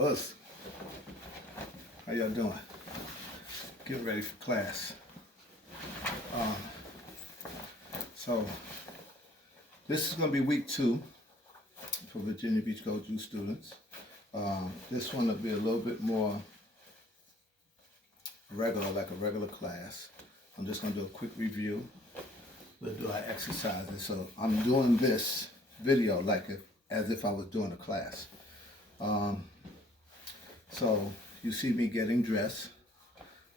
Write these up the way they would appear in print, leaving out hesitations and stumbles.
Us. How y'all doing? Getting ready for class. Um, so this is going to be week 2 for Virginia Beach Go Juice students. This one will be a little bit more regular, like a regular class. I'm just going to do a quick review. We'll do our exercises. So I'm doing this video like as if I was doing a class. So you see me getting dressed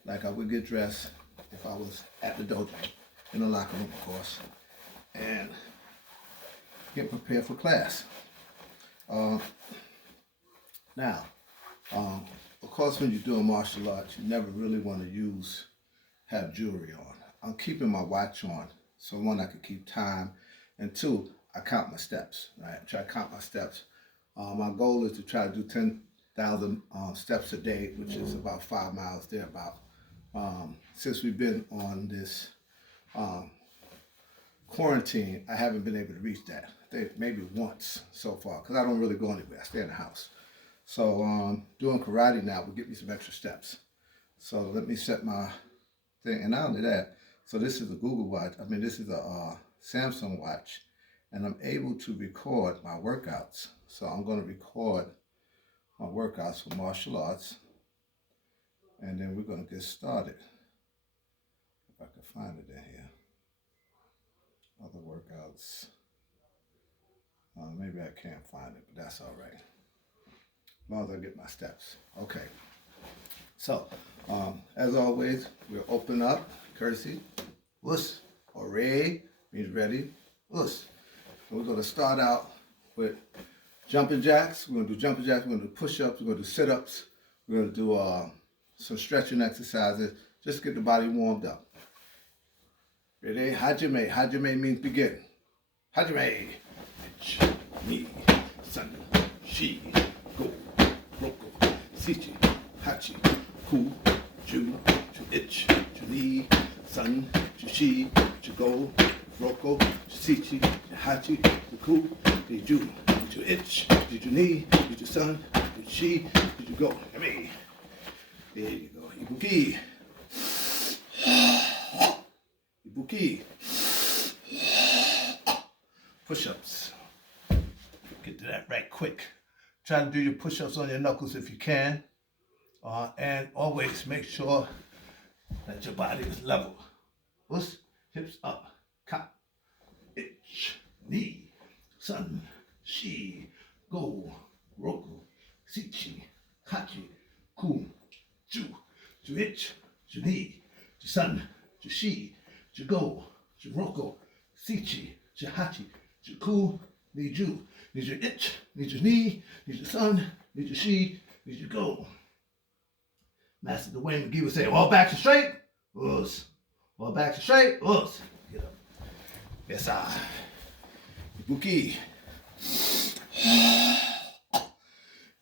like I would get dressed if I was at the dojo, in the locker room, of course, and get prepared for class. Now, of course, when you're doing martial arts, you never really want to have jewelry on. I'm keeping my watch on, so one, I can keep time, and two, I count my steps, right? I try to count my steps. My goal is to try to do 10,000 steps a day, which is about 5 miles thereabout. Since we've been on this quarantine, I haven't been able to reach that. I think maybe once so far, because I don't really go anywhere. I stay in the house. So doing karate now will get me some extra steps. So let me set my thing. And not only that, so this is a Google watch. I mean, this is a Samsung watch. And I'm able to record my workouts. So I'm going to record my workouts for martial arts. And then we're going to get started. If I can find it in here. Other workouts. Maybe I can't find it, but that's all right. As long as I get my steps. Okay. So, as always, we'll open up, courtesy, us, or ready, means ready, us. And we're going to start out with jumping jacks. We're going to do jumping jacks, we're going to do push-ups, we're going to do sit-ups, we're going to do some stretching exercises, just to get the body warmed up. Ready? Hajime. Hajime means begin. Hajime. Ich, ni, san, shi, go, roko, sichi, hachi, ku, ju, ich, ni, san, shi, go, roko, sichi, hachi, ku, ju, ich, ni, san, shi, go. Hame. There you go. Ibuki. Ibuki. Push-ups. Get to that right quick. Try to do your push-ups on your knuckles if you can. And always make sure that your body is level. Us, hips up. Ka, ich, ni, san, shi, go, roku, sichi, hachi, ku, ju, ich, ni, san, shi, go, roko, sichi, hachi, ku, ni ju, ich, ni, san, shi, go. Master Dwayne McGee would say, all backs are straight, us. All backs are straight, us. Get up. Yes, I. Ibuki.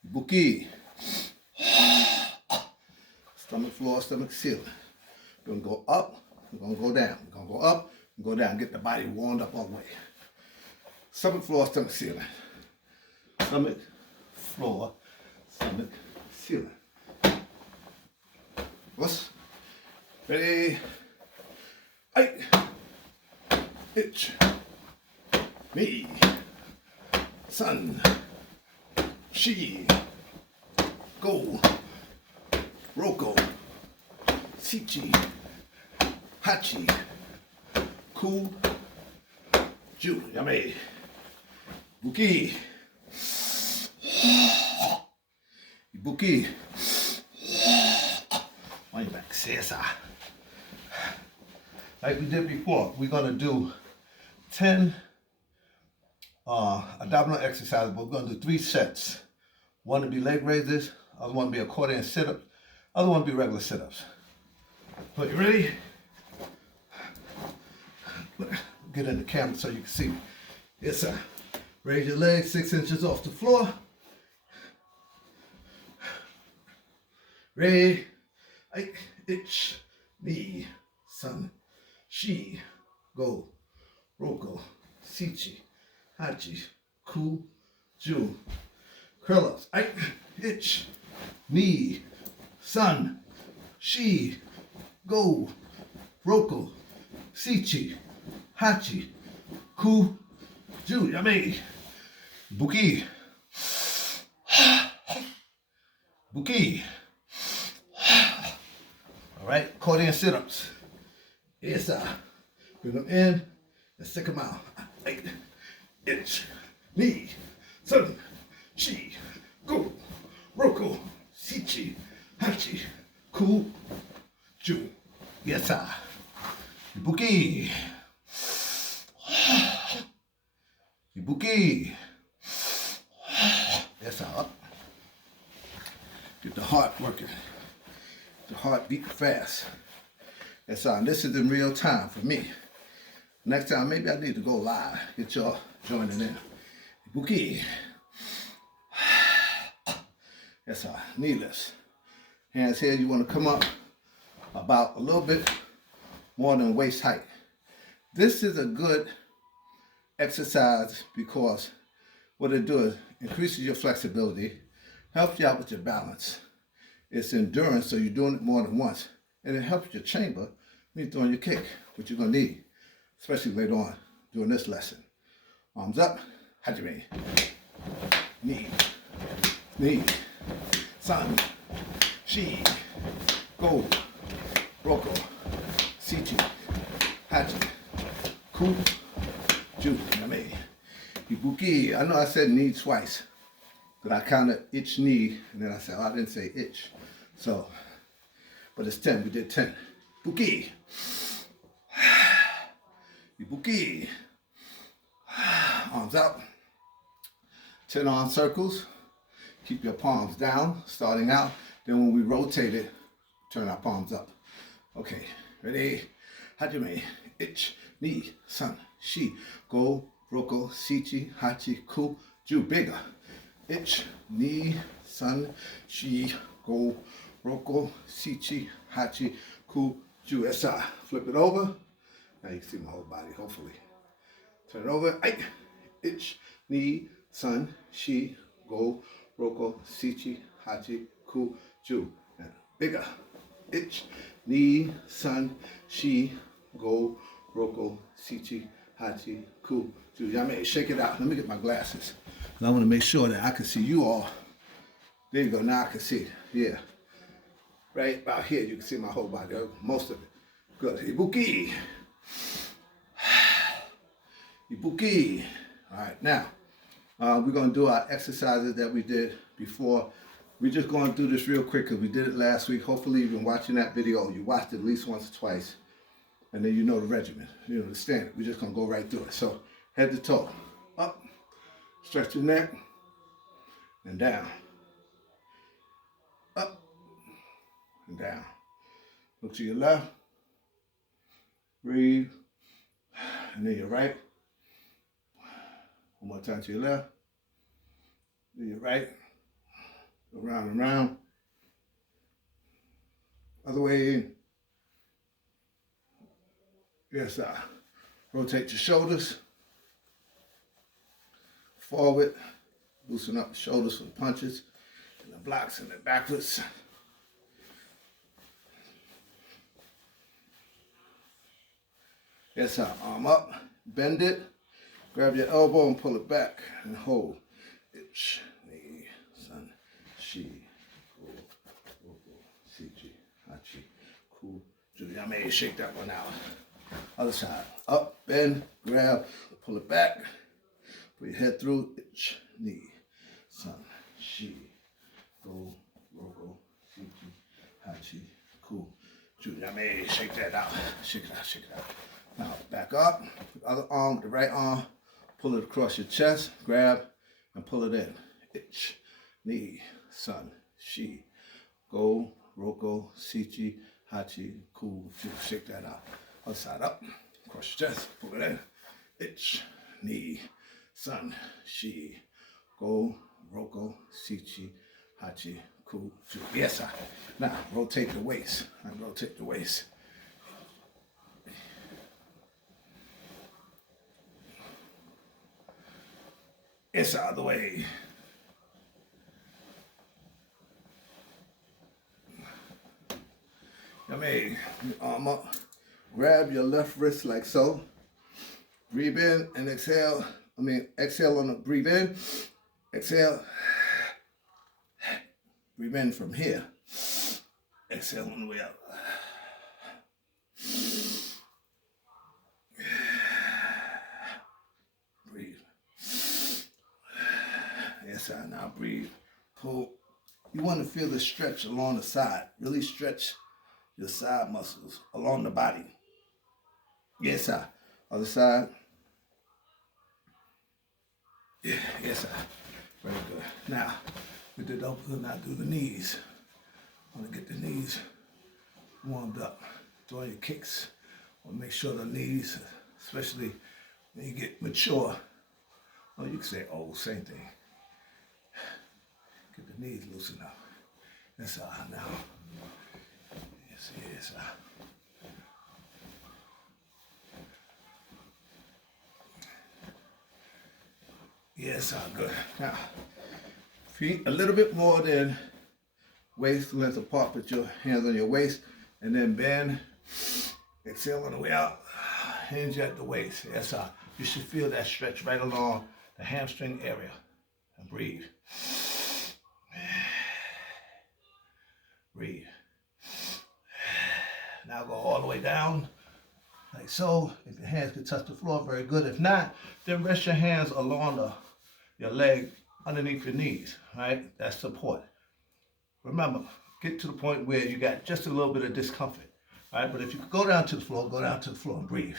Ibuki. Stomach floor, stomach ceiling. We're going to go up, we're going to go down. We're going to go up, go down, get the body warmed up all the way. Stomach floor, stomach ceiling. Stomach floor, stomach ceiling. What's ready? Eight. Ich. Me. San. Shi. Go. Roko. Sichi. Hachi. Ku. Ju. Yame. Buki. Ibuki. Way back, CSI. Like we did before, we're going to do 10 abdominal exercises, but we're going to do 3 sets. One to be leg raises, other one to be accordion sit-ups, other one to be regular sit-ups. But you ready? Get in the camera so you can see. Yes, sir. Raise your legs 6 inches off the floor. Ready? Ich, ni, san, shi, go, roko, sichi, hachi, ku, ju. Curl ups. ich, ni, san, shi, go, roku, sichi, hachi, ku, ju, yame, buki, buki. All right, accordion sit-ups. Yes, bring them in and stick them out. Eight, ich, ni, san, shi, go, roku, sichi, hachi, ku, ju. Yes, Ibuki. Ibuki. Yes, up. Get the heart working. The heart beating fast. That's all. This is in real time for me. Next time, maybe I need to go live. Get y'all joining in. Ibuki. That's all. Kneeless. Hands here. You want to come up about a little bit more than waist height. This is a good exercise because what it does increases your flexibility, helps you out with your balance. It's endurance, so you're doing it more than once. And it helps your chamber when you're throwing your kick, which you're going to need, especially later on during this lesson. Arms up, hajime. Knee, knee, san, shi, go, roko, sichi, hachi, ku, ju, yame. Ibuki. I know I said knee twice, but I counted each knee, and then I said, oh, I didn't say itch. So, but it's 10. We did 10. Ibuki. Ibuki. Arms out. 10 arm circles. Keep your palms down, starting out. Then when we rotate it, turn our palms up. Okay, ready? Hajime, ich, ni, san, shi, go, roko, sichi, hachi, ku, ju. Bigger. Ich, ni, san, shi, go, roko, sichi, hachi, ku, ju. Esa. Flip it over. Now you can see my whole body, hopefully. Turn it over. Ay. Ich, ni, san, shi, go, roko, sichi, hachi, ku, ju. And bigger. Ich, ni, san, shi, go, roko, sichi, hachi, ku, ju. Yame, shake it out. Let me get my glasses. I want to make sure that I can see you all. There you go. Now I can see. Yeah. Right about here, you can see my whole body. Most of it. Good. Ibuki. Ibuki. All right. Now, we're going to do our exercises that we did before. We're just going to do this real quick because we did it last week. Hopefully, you've been watching that video. You watched it at least once or twice. And then you know the regimen. You know the standard. We're just going to go right through it. So, head to toe. Up. Stretch your neck. And down. Up. And down. Look to your left. Breathe. And then your right. One more time to your left. Then your right. Go round and round. Other way in. Yes, rotate your shoulders. Forward. Loosen up the shoulders for the punches and the blocks and the backwards. Yes, arm up. Bend it. Grab your elbow and pull it back and hold. Ich, ni, san, shi, go, roko, sichi, hachi, ku, ju. I may shake that one out. Other side. Up, bend, grab, pull it back. Put your head through. Ich, ni, san, shi, go, roko, sichi, hachi, ku, ju. I may shake that out. Shake it out, shake it out. Now back up. The other arm, the right arm. Pull it across your chest, grab, and pull it in. Ich, ni, san, shi, go, roko, sichi, hachi, ku, ju. Shake that out. Other side up, across your chest, pull it in. Ich, ni, san, shi, go, roko, sichi, hachi, ku, ju. Yes, sir. Now rotate the waist. Rotate the waist. It's out of the way. Grab your left wrist like so. Breathe in and exhale. Exhale on the breathe in. Exhale. Breathe in from here. Exhale on the way out. Breathe. Yes, I now breathe. Pull. You want to feel the stretch along the side. Really stretch your side muscles along the body. Yes, sir. Other side. Yeah, yes, sir. Very good. Now, with the double, now do the knees. I want to get the knees warmed up. Doing your kicks. I want to make sure the knees, especially when you get mature, or you can say old, same thing. Get the knees loosened up. That's all now. Yes, yes, sir. Yes, good. Now, feet a little bit more than waist length apart. Put your hands on your waist and then bend. Exhale on the way out. Hinge at the waist. Yes, you should feel that stretch right along the hamstring area. And breathe. Breathe. Now go all the way down. Like so. If your hands can touch the floor, very good. If not, then rest your hands along your leg underneath your knees, right? That's support. Remember, get to the point where you got just a little bit of discomfort, right? But if you go down to the floor, go down to the floor and breathe.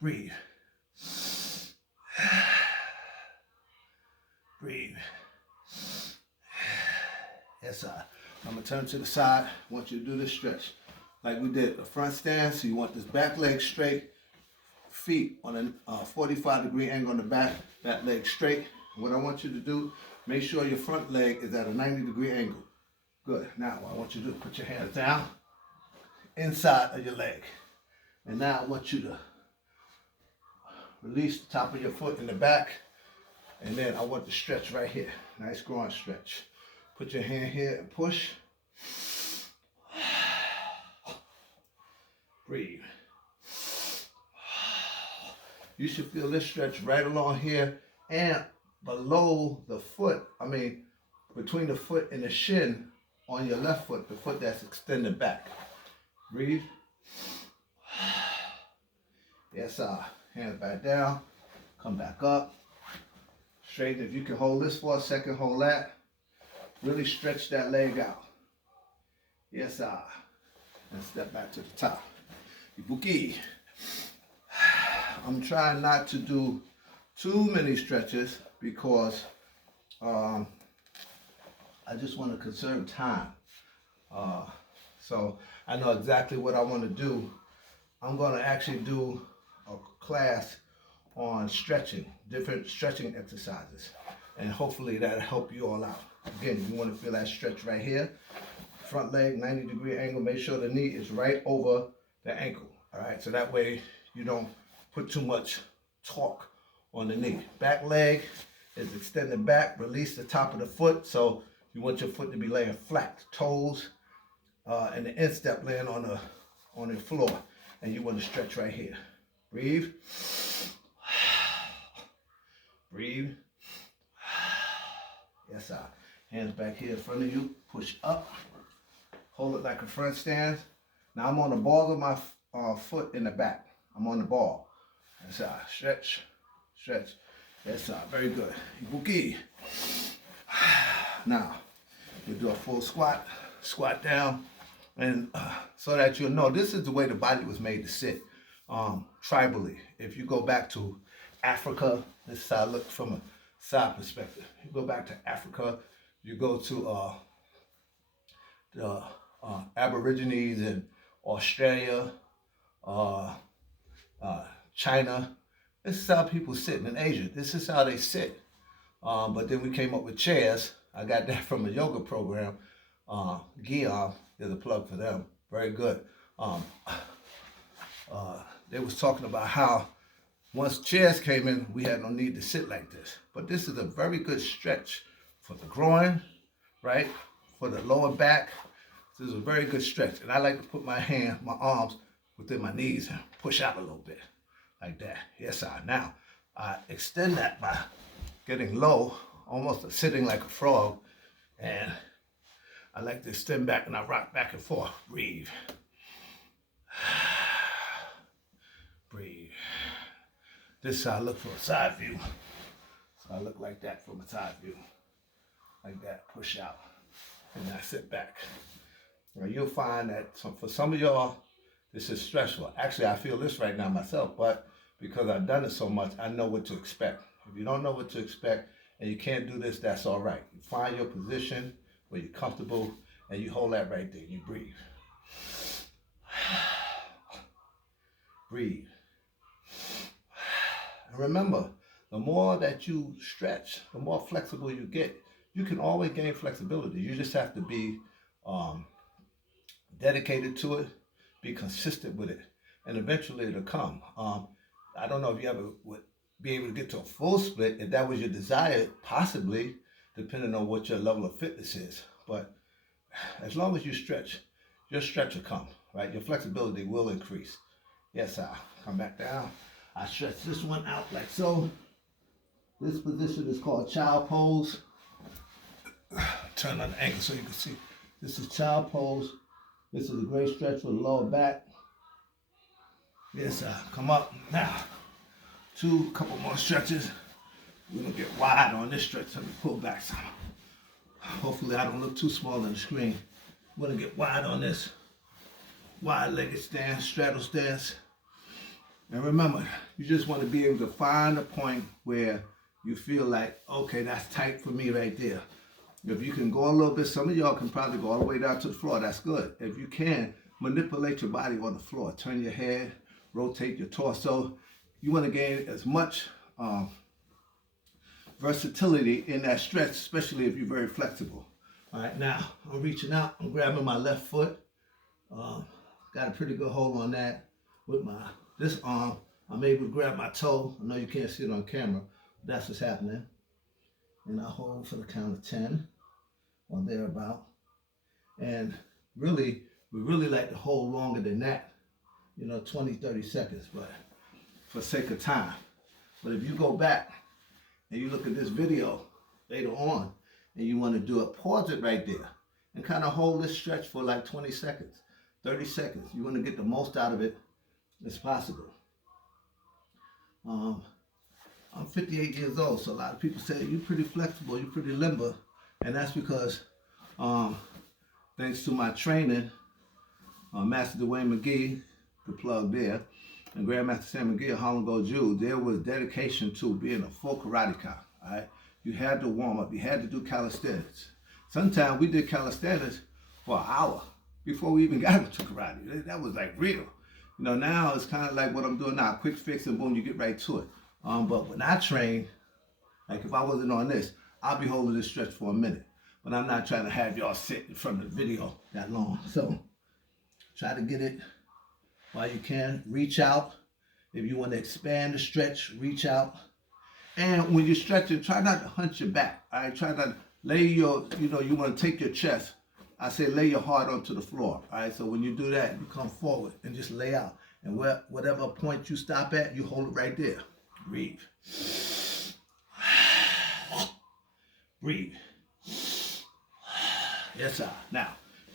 Breathe. Breathe. Yes, sir. I'm going to turn to the side. I want you to do this stretch like we did. The front stance, so you want this back leg straight, feet on a 45-degree angle on the back leg straight. What I want you to do, make sure your front leg is at a 90-degree angle. Good. Now, what I want you to do, put your hands down inside of your leg. And now I want you to release the top of your foot in the back. And then I want the stretch right here. Nice groin stretch. Put your hand here and push. Breathe. You should feel this stretch right along here and below the foot. Between the foot and the shin on your left foot, the foot that's extended back. Breathe. Yes, sir. Hands back down. Come back up. Straighten. If you can hold this for a second, hold that. Really stretch that leg out. Yes, sir. And step back to the top. Ibuki. I'm trying not to do too many stretches because I just want to conserve time. So I know exactly what I want to do. I'm going to actually do a class on stretching, different stretching exercises. And hopefully that'll help you all out. Again, you want to feel that stretch right here. Front leg, 90-degree angle. Make sure the knee is right over the ankle. All right, so that way you don't put too much torque on the knee. Back leg is extended back. Release the top of the foot. So you want your foot to be laying flat. Toes and the instep laying on the floor. And you want to stretch right here. Breathe. Breathe. Yes, sir. Hands back here in front of you. Push up. Hold it like a front stance. Now I'm on the ball of my foot in the back. I'm on the ball. Yes, sir. Stretch. Stretch. Yes, sir. Very good. Ibuki. Now, we'll do a full squat. Squat down. And so that you'll know, this is the way the body was made to sit. Tribally. If you go back to Africa, this is how it looks from a side perspective. You go back to Africa, you go to the Aborigines in Australia, China. This is how people sit in Asia. This is how they sit. But then we came up with chairs. I got that from a yoga program. Guillaume, there's a plug for them. Very good. They was talking about how once chairs came in, we had no need to sit like this. But this is a very good stretch for the groin, right? For the lower back, this is a very good stretch. And I like to put my arms within my knees and push out a little bit, like that. Yes, sir. Now, I extend that by getting low, almost sitting like a frog. And I like to extend back and I rock back and forth. Breathe. Breathe. This is how I look from a side view. So I look like that from a side view. Like that, push out. And I sit back. Now you'll find that for some of y'all, this is stressful. Actually, I feel this right now myself, but because I've done it so much, I know what to expect. If you don't know what to expect and you can't do this, that's all right. You find your position where you're comfortable and you hold that right there. You breathe. Breathe. And remember, the more that you stretch, the more flexible you get. You can always gain flexibility. You just have to be dedicated to it, be consistent with it, and eventually it'll come. I don't know if you ever would be able to get to a full split. If that was your desire, possibly, depending on what your level of fitness is. But as long as you stretch, your stretch will come, right? Your flexibility will increase. Yes, I'll come back down. I stretch this one out like so. This position is called child pose. Turn on the ankle so you can see. This is child pose. This is a great stretch for the lower back. Yes, come up. Now, couple more stretches. We're gonna get wide on this stretch. Let me pull back some. Hopefully I don't look too small on the screen. We're gonna get wide on this. Wide-legged stance, straddle stance. And remember, you just want to be able to find a point where you feel like, okay, that's tight for me right there. If you can go a little bit, some of y'all can probably go all the way down to the floor. That's good. If you can, manipulate your body on the floor. Turn your head, rotate your torso. You want to gain as much versatility in that stretch, especially if you're very flexible. All right, now I'm reaching out. I'm grabbing my left foot. Got a pretty good hold on that with this arm. I'm able to grab my toe. I know you can't see it on camera, but that's what's happening. And I hold for the count of 10 or thereabout. And really, we really like to hold longer than that, 20, 30 seconds, but for sake of time. But if you go back and you look at this video later on and you want to do it, pause it right there and kind of hold this stretch for like 20 seconds, 30 seconds. You want to get the most out of it as possible. I'm 58 years old, so a lot of people say, you're pretty flexible, you're pretty limber, and that's because thanks to my training, Master Dwayne McGee, the plug there, and Grandmaster Sam McGee of Harlem Gold Jewel, there was dedication to being a full karate cop, all right? You had to warm up, you had to do calisthenics. Sometimes we did calisthenics for an hour before we even got into karate. That was like real. Now it's kind of like what I'm doing now, quick fix and boom, you get right to it. But when I train, like if I wasn't on this, I'll be holding this stretch for a minute. But I'm not trying to have y'all sit in front of the video that long. So try to get it while you can. Reach out. If you want to expand the stretch, reach out. And when you're stretching, try not to hunch your back. All right, try not to lay your, you want to take your chest. I say lay your heart onto the floor. All right, so when you do that, you come forward and just lay out. And whatever point you stop at, you hold it right there. Breathe. Breathe. Yes, sir. Now,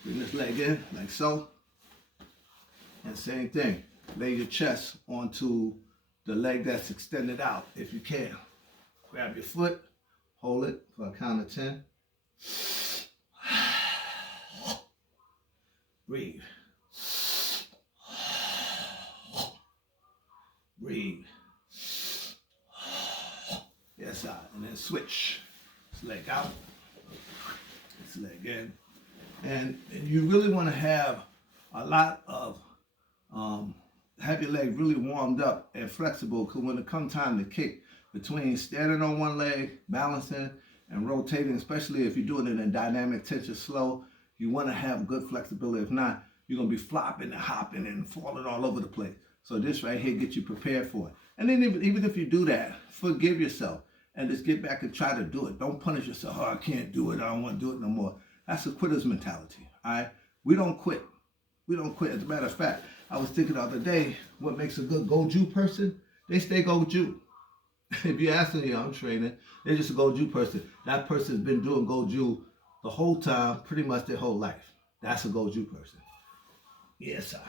bring this leg in like so. And same thing. Lay your chest onto the leg that's extended out if you can. Grab your foot. Hold it for a count of 10. Breathe. Breathe. Yes, sir. And then switch. This leg out. This leg in. And you really want to have a lot of, have your leg really warmed up and flexible, because when it comes time to kick, between standing on one leg, balancing, and rotating, especially if you're doing it in dynamic tension slow, you want to have good flexibility. If not, you're going to be flopping and hopping and falling all over the place. So this right here gets you prepared for it. And then even if you do that, forgive yourself and just get back and try to do it. Don't punish yourself. Oh, I can't do it. I don't want to do it no more. That's a quitter's mentality. All right, we don't quit. We don't quit. As a matter of fact, I was thinking the other day, what makes a good Goju person? They stay Goju. If you ask them, I'm training, they're just a Goju person. That person's been doing Goju the whole time, pretty much their whole life. That's a Goju person. Yes, sir.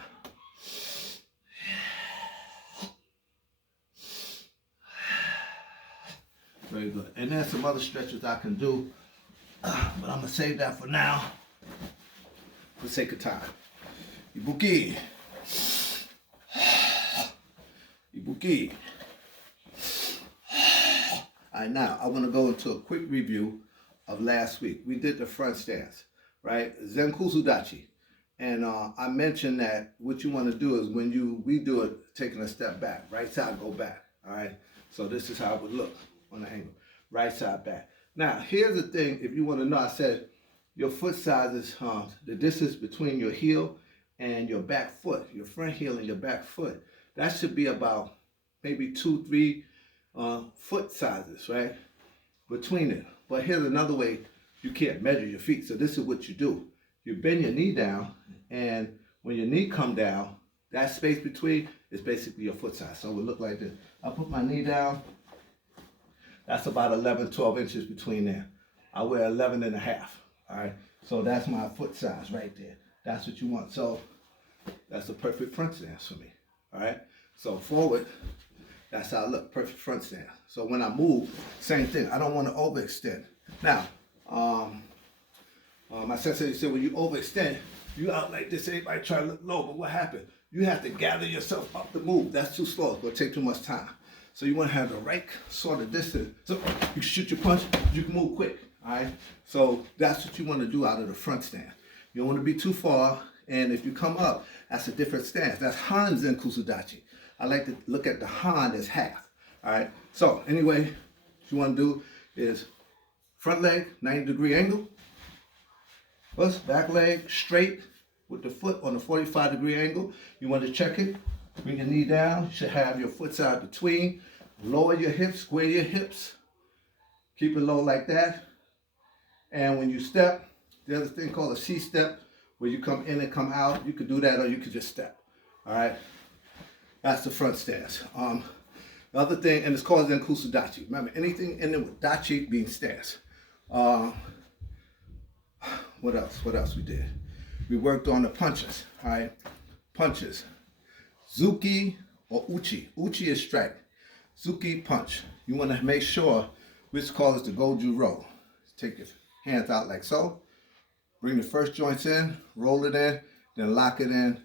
Very good. And there's some other stretches I can do, but I'm going to save that for now, for the sake of time. Ibuki. Ibuki. All right, now I want to go into a quick review of last week. We did the front stance, right? Zenkusu Dachi. And I mentioned that what you want to do is when we do it, taking a step back, right side go back, all right? So this is how it would look on the angle, right side back. Now, here's the thing, if you want to know, I said your foot size is the distance between your heel and your back foot, your front heel and your back foot. That should be about maybe 2-3 foot sizes, right, between it. But here's another way you can't measure your feet. So this is what you do. You bend your knee down, and when your knee come down, that space between is basically your foot size. So it would look like this. I put my knee down. That's about 11, 12 inches between there. I wear 11 and a half, all right? So that's my foot size right there. That's what you want. So that's a perfect front stance for me, all right? So forward, that's how I look, perfect front stance. So when I move, same thing. I don't want to overextend. Now, my sensei said when you overextend, you out like this, everybody try to look low, but what happened? You have to gather yourself up to move. That's too slow. It's going to take too much time. So you want to have the right sort of distance. So you can shoot your punch, you can move quick, all right? So that's what you want to do out of the front stance. You don't want to be too far, and if you come up, that's a different stance. That's Han Zenkusu Dachi. I like to look at the Han as half, all right? So anyway, what you want to do is front leg, 90-degree angle. First, back leg straight with the foot on a 45-degree angle. You want to check it. Bring your knee down. You should have your foot side between. Lower your hips, square your hips. Keep it low like that. And when you step, there's a thing called a C-step, where you come in and come out. You could do that, or you could just step. All right? That's the front stance. The other thing, and it's called Zenkusu Dachi. Remember, anything in there with Dachi being stance. What else? What else we did? We worked on the punches, all right? Punches. Zuki or Uchi. Uchi is strike. Zuki, punch. You want to make sure, which calls the Goju roll. Take your hands out like so. Bring the first joints in, roll it in, then lock it in,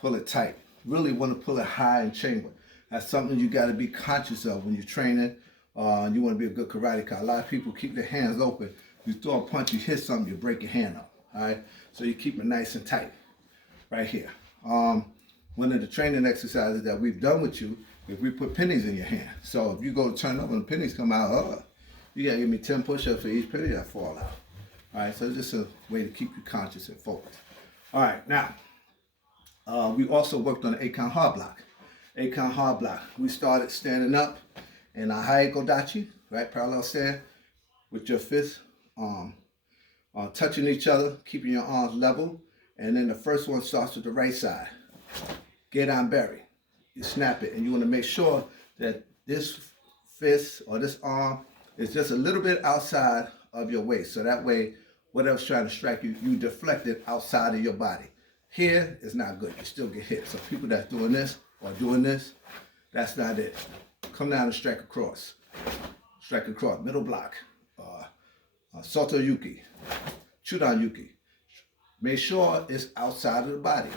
pull it tight. Really want to pull it high and chamber. That's something you got to be conscious of when you're training. And you want to be a good karate guy. A lot of people keep their hands open. You throw a punch, you hit something, you break your hand up. All right? So you keep it nice and tight right here. One of the training exercises that we've done with you is we put pennies in your hand. So if you go to turn up and the pennies come out, you got to give me 10 push-ups for each penny that fall out. All right? So it's just a way to keep you conscious and focused. All right. Now, we also worked on the Eikan hard block. Eikan hard block. We started standing up in a Haiko Dachi, right? Parallel stand with your fists touching each other, keeping your arms level. And then the first one starts with the right side. Get on berry. You snap it, and you want to make sure that this fist or this arm is just a little bit outside of your waist. So that way, whatever's trying to strike you, you deflect it outside of your body. Here is not good. You still get hit. So people that's doing this or doing this, that's not it. Come down and strike across. Strike across. Middle block. Soto Yuki. Chudan Yuki. Make sure it's outside of the body.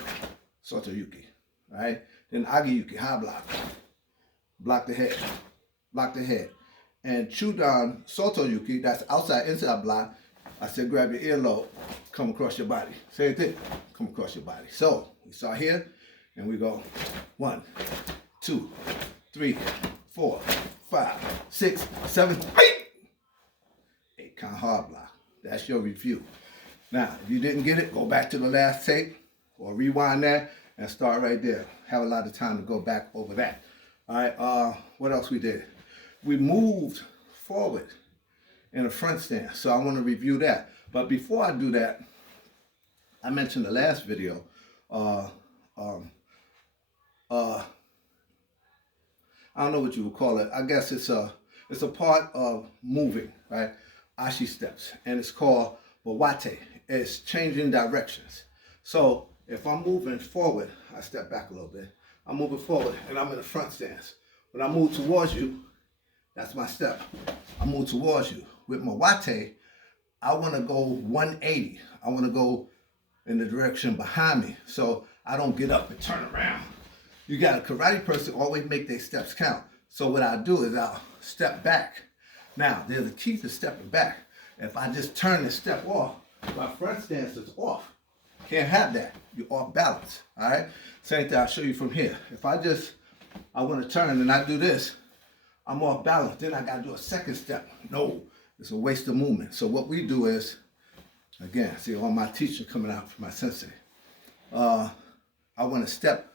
Soto Yuki. Right? Then Agi Yuki. High block. Block the head. Block the head. And Chudan Soto Yuki, that's outside, inside block. I said grab your earlobe, come across your body. Same thing, come across your body. So we start here, and we go 1, 2, 3, 4, 5, 6, 7, 8 count hard block. That's your review. Now, if you didn't get it, go back to the last tape or rewind that and start right there. Have a lot of time to go back over that. All right, what else we did? We moved forward in a front stance. So I want to review that. But before I do that, I mentioned the last video, uh, um, I don't know what you would call it. I guess it's a part of moving, right? Ashi steps, and it's called Bawate. It's changing directions. So if I'm moving forward, I step back a little bit. I'm moving forward, and I'm in the front stance. When I move towards you, that's my step. I move towards you. With Mawate, I want to go 180. I want to go in the direction behind me, so I don't get up and turn around. You got a karate person always make their steps count. So what I do is I'll step back. Now, there's a key to stepping back. If I just turn and step off, my front stance is off. Can't have that. You're off balance, all right? Same thing I'll show you from here. If I want to turn and I do this, I'm off balance. Then I got to do a second step. No, it's a waste of movement. So what we do is, again, see all my teaching coming out from my sensei. I want to step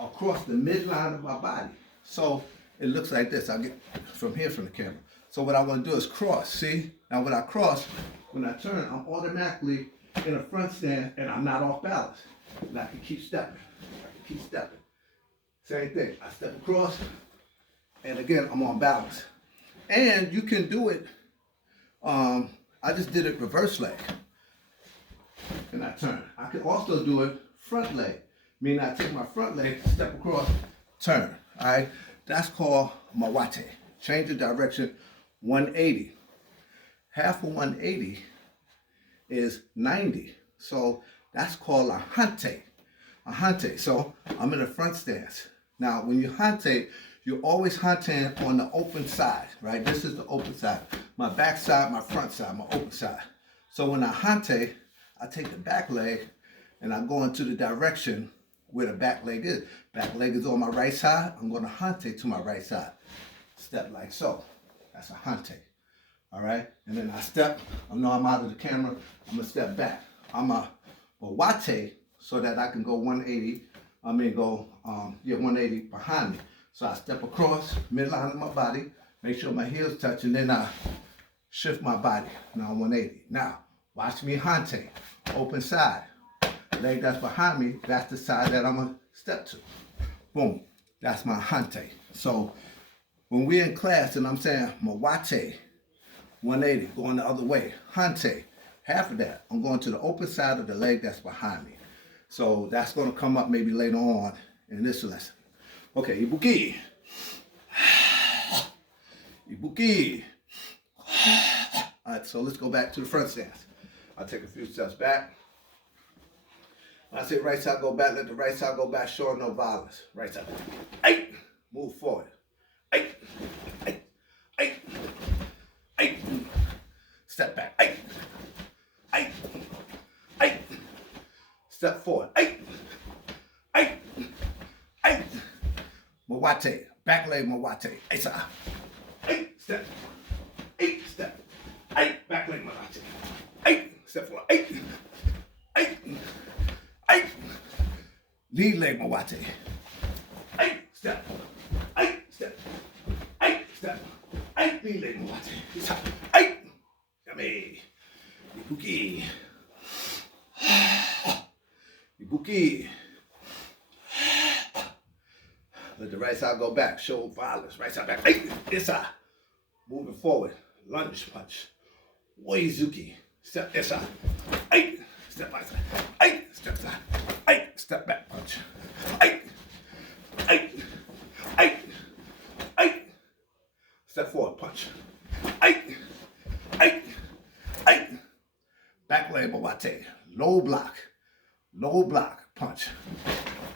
across the midline of my body. So it looks like this. I get from here from the camera. So what I want to do is cross, see? Now when I cross, when I turn, I'm automatically in a front stand and I'm not off balance. And I can keep stepping. Same thing. I step across and again, I'm on balance. And you can do it, I just did it reverse leg. And I turn. I can also do it front leg. Meaning I take my front leg, step across, turn. All right? That's called Mawate. Change the direction 180. Half of 180 is 90. So that's called a hante. A hante. So I'm in a front stance. Now, when you hante, you're always hanteing on the open side, right? This is the open side. My back side, my front side, my open side. So when I hante, I take the back leg and I go into the direction where the back leg is. Back leg is on my right side. I'm going to hante to my right side. Step like so. That's a hante. All right? And then I step. I know I'm out of the camera. I'm going to step back. I'm a wate so that I can go 180. 180 behind me. So I step across, midline of my body, make sure my heels touch, and then I shift my body. Now I'm 180. Now, watch me hante. Open side. Leg that's behind me, that's the side that I'm gonna step to. Boom, that's my hante. So when we're in class and I'm saying Mawate, 180, going the other way, hante, half of that, I'm going to the open side of the leg that's behind me. So that's gonna come up maybe later on in this lesson. Okay, Ibuki. Ibuki. All right, so let's go back to the front stance. I'll take a few steps back. When I say right side go back, let the right side go back, showing no violence. Right side. Hey, move forward. Hey, hey, hey, hey. Step back. Hey, hey, hey. Step forward. Hey, hey, hey. Mawate. Back leg Mawate. Hey, sir. Hey, step. Hey, step. Hey, back leg Mawate. Hey, step forward. Hey, hey. Hey, lead leg Mawate. Hey, step. Hey, step. Hey, step. Hey, lead leg Mawate. Hey, yummy. Ibuki. Ibuki. Let the right side go back. Show violence. Right side back. Hey, this side. Moving forward. Lunge punch. Oizuki. Step this side. Hey, step by side. Hey, step side. Hey, step back punch. Hey, hey, hey, hey. Step forward punch. Hey, hey, hey. Back leg Mawate. Low block. Low block punch.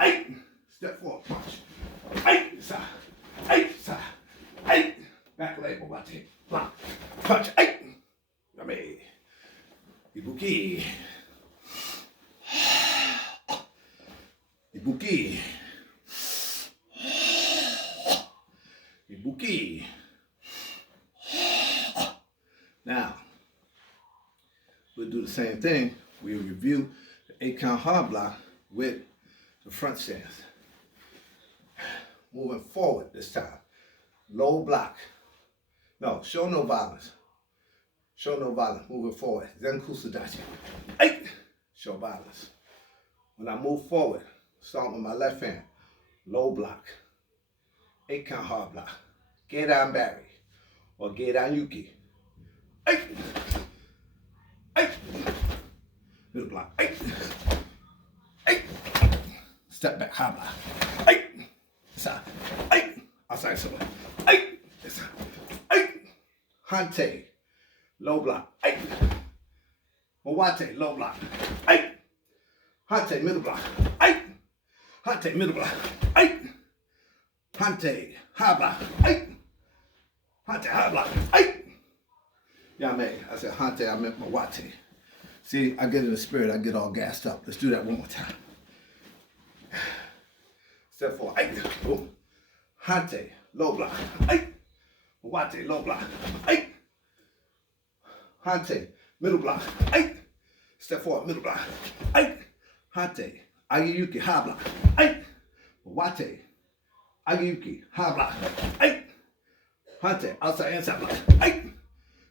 Hey, step forward punch. Hey, side. Hey, side. Hey, back leg Mawate. Block. Punch. Hey. Yummy. Ibuki. Ibuki. Ibuki. Now, we'll do the same thing. We'll review the 8-count hard block with the front stance. Moving forward this time. Low block. No, show no violence. show no violence, moving forward. Zenku Sudachi. Hey, show violence. When I move forward, start with my left hand, low block, 8 count hard block, Gedan Barry, or Gedan Yuki. Hey, hey, middle block, hey, hey, step back, hard block, hey, side, hey, outside someone, hey, hey, Hante, low block, hey, Mawate, low block, hey, Hante, middle block, hey, Hante, middle block, hey, Hante, high block, hey, Hante, high block, hey. Yeah, man, I said Hante, I meant Mawate. See, I get in the spirit, I get all gassed up. Let's do that one more time. Step forward, hey, boom. Hante, low block, hey, Mawate, low block, hey, Hante, middle block, hey, step forward, middle block, hey, Hante, Agiyuki, high block, hey, Mawate, Agiyuki, high block, hey, Hante, outside, inside block, hey,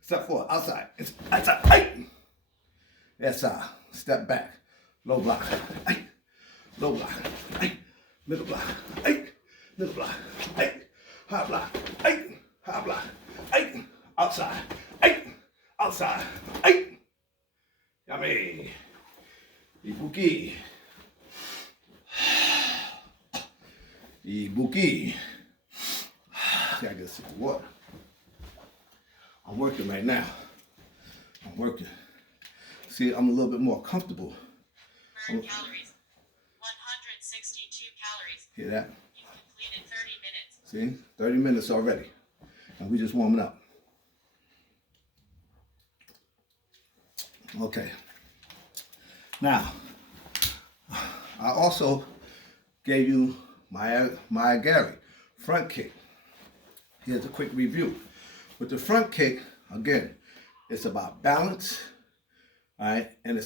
step forward, outside, inside, hey, yes, sir, step back, low block, hey, low block, hey, middle block, hey, middle block, hey, high block, hey, high block, hey, outside, hey, outside, hey, yummy, Ibuki, Ibuki. Gotta get a sip of water. I'm working right now. I'm working. See, I'm a little bit more comfortable. Burn calories. 162 calories. Hear that? You've completed 30 minutes. See, 30 minutes already. And we just warming up. Okay. Now, I also gave you my Gary front kick. Here's a quick review. With the front kick, again, it's about balance, all right, and it's